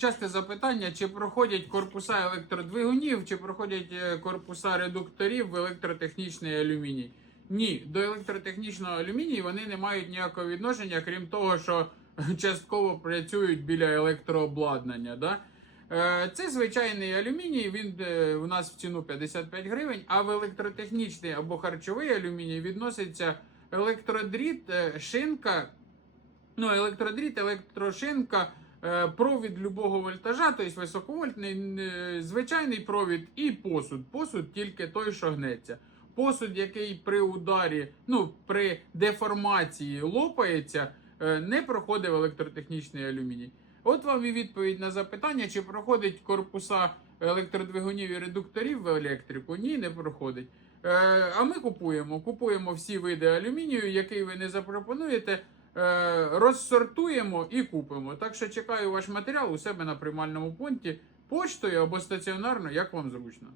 Часте запитання, чи проходять корпуса електродвигунів, чи проходять е, корпуса редукторів в електротехнічний алюміній. Ні, до електротехнічного алюмінію вони не мають ніякого відношення, крім того, що частково працюють біля електрообладнання. Да? Е, Це звичайний алюміній, він е, у нас в ціну 55 гривень, а в електротехнічний або харчовий алюміній відноситься електродріт, шинка, ну, електродріт, електрошинка, провід любого вольтажа, тобто високовольтний, е, звичайний провід і посуд. Посуд тільки той, що гнеться. Посуд, який при ударі, ну, при деформації лопається, е, не проходить електротехнічний алюміній. От вам і відповідь на запитання, чи проходить корпуса електродвигунів і редукторів в електрику. Ні, не проходить. Е, а ми купуємо. Купуємо всі види алюмінію, який ви не запропонуєте. Е, розсортуємо і купимо. Так що чекаю ваш матеріал у себе на приймальному пункті поштою або стаціонарно, як вам зручно.